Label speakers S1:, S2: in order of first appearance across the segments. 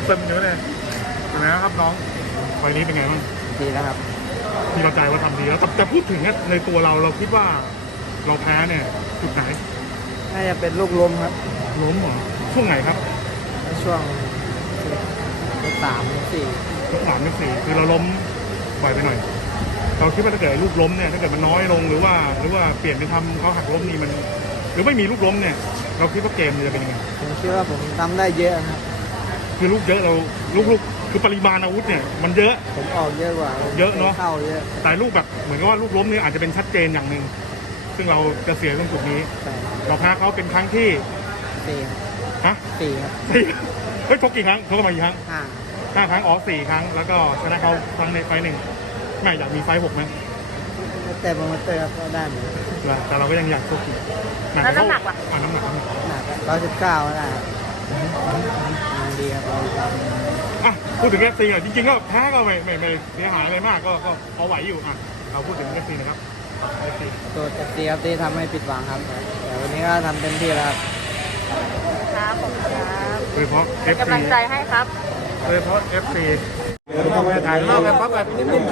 S1: ซึมอยู่เลยเป็นไงครับน้องไฟนี้เป็นไงบ้าง
S2: ดีแล้วครับ
S1: ที่เราใจว่าทำดีแล้วแต่พูดถึงเนี่ยในตัวเราคิดว่าเราแพ้เนี่ยจุดไหน
S2: น่าจะเป็นลูกล้มครับ
S1: ล้มเหรอช่วงไหนครับ
S2: ช่วงยก 3 ยก 4
S1: ยก 3 ยก 4คือเราล้มบ่อยไปหน่อยเราคิดว่าถ้าเกิดลูกล้มเนี่ยถ้าเกิดมันน้อยลงหรือว่าเปลี่ยนไปทำเขาหักล้มนี่มันหรือไม่มีลูกล้มเนี่ยเราคิดว่าเกมจะเป็นยังไง
S2: ผมคิดว่าผมทำได้เยอะครับ
S1: คือลูกเยอะเราลูกคือปริมาณอาวุธเนี่ยมันเยอะ
S2: ผมออกเยอะกว่า
S1: เยอะเนาะ
S2: เข้าเยอะ
S1: แต่ลูกแบบเหมือนกับว่าลูกล้มเนี่ยอาจจะเป็นชัดเจนอย่างหนึ่งซึ่งเราจะเสียตรงจุดนี้เราแพ้เขาเป็นครั้งที่
S2: 4ฮะ4ครับ
S1: เฮ้ยชกกี่ครั้งชกกันมากี่ครั้ง5 ครั้ง4 ครั้งแล้วก็ชนะเขาครั้งในไฟ 1ไม่อยากมีไฟ 6ไหม
S2: แต่บางวันเตอร์ก็ได้เหมือน
S1: แต่เราก็ยังอยากชกอยู่
S3: แล้วน้ำหนักล่ะ
S1: น้ำหนัก
S2: 119ได้ดีครับ
S1: พูดถึงFCจริงๆก็แพ้ก็ไม่เสียหายอะไรมากก็พอไหวอยู่เราพูดถึงFCนะครับ
S2: ตัวFCครับที่ทำให้ผิดหวังครับแต่วันนี้ก็ทำเต็มที่แล้ว
S3: ครับผมครับ
S1: โดยเฉพาะ FC
S3: กำลังใจให้ครับ
S1: โดยเฉพาะ FC
S2: ต้องไปถ่ายรอบกันปั๊บแบบ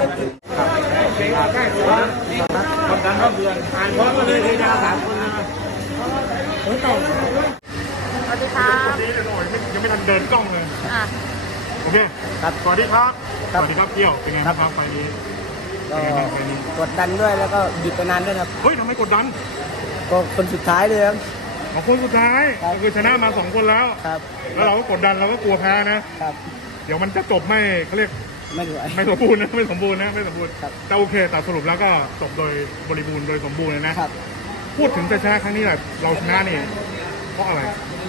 S1: คนดังก็เบื่อถ่ายพร้อมกันเลยทีเดียว3 คนนะ
S3: สวัสดีครับ
S1: ยังไม่ทันเดินกล้องเลยโอเค
S2: ครับ
S1: สวัสดีครับสวัสดีครับเกี่ยวเป็นไงครับไฟนี้
S2: กดดันด้วยแล้วก็หยุดไปนานด้วยครับ
S1: เฮ้ยทำไมกดดัน
S2: ก็คนสุดท้ายเลยครับ
S1: คนสุดท้ายคือชนะมา2 คนแล้ว
S2: ครับ
S1: แล้วเราก็กดดันเราก็กลัวแพ้นะครับเดี๋ยวมันจะจบไม่เขาเรียกไม่สมบูรณ์นะไม่สมบูรณ์แต่โอเคแต่สรุปแล้วก็จบโดยบริบูรณ์โดยสมบูรณ์นะครับพูดถึงจะชนะครั้งนี้แหละเราชนะนี่เพราะอะไร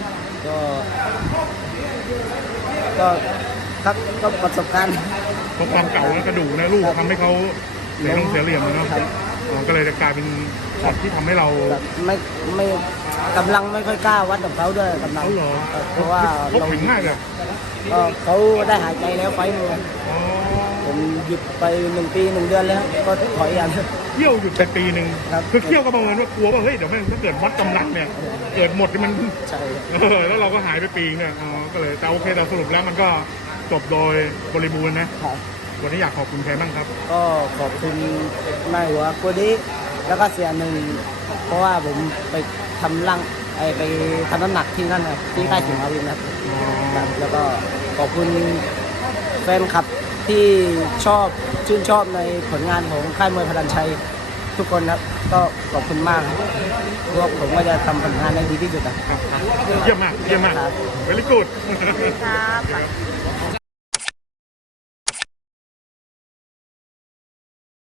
S2: ครับก็ประสบการณ์
S1: เพราะความเก่าและกระดูกนะลูกทำให้เขาเสียเหลี่ยมเนาะก็เลยจะกลายเป็นช็อตที่ทำให้เรา
S2: ไม่กำลังไม่ค่อยกล้าวัดกับเขาด้วยกำลังเพราะว่า
S1: เราถึงมากเลย
S2: เขาได้หายใจแล้วไฟมือผมหยุดไป1 ปี 1 เดือนแล้วก็ถอยอย่าง
S1: เที่ยวหยุดไปปีนึงคือเที่ยวก็ประเมินว่ากลัวว่าเฮ้ยเดี๋ยวถ้าเกิดวัดกำลังเนี่ยเกิดหมดมัน
S2: ใช่
S1: แล้วเราก็หายไปปีเนี่ยก็เลยแต่โอเคแต่สรุปแล้วมันก็จบโดยบริบูรณ์นะวันนี้อยากขอบคุณใครบ้างครับ
S2: ก็ขอบคุณนายหัวโคดิแล้วก็เสียหนึ่งเพราะว่าผมไปทำไปทำน้ำหนักที่นั่นครับที่ค่ายสิงห์อาวินนะครับแล้วก็ขอบคุณแฟนคลับที่ชื่นชอบในผลงานของค่ายมวยพลันชัยทุกคนครับก็ขอบคุณมากพวกผมก็จะทำผลงานในดีที่สุดครับ
S1: เยี่ยมมาก very good
S3: ครับ